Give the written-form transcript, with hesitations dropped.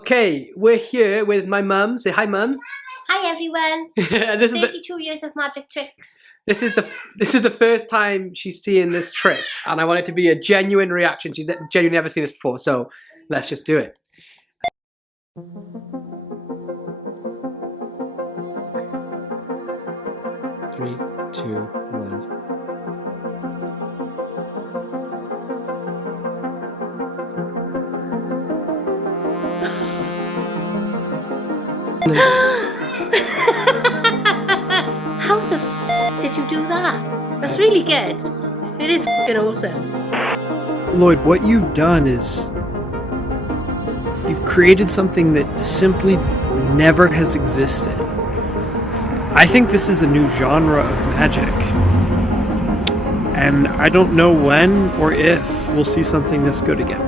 Okay, we're here with my mum. Say hi, mum. Hi everyone. And this is 32 years of magic tricks. this is the first time she's seeing this trick, and I want it to be a genuine reaction. She's genuinely never seen this before, so let's just do it. Three, two, one. How the f did you do that? That's really good. It is f***ing awesome. Lloyd, what you've done is you've created something that simply never has existed. I think this is a new genre of magic. And I don't know when or if we'll see something this good again.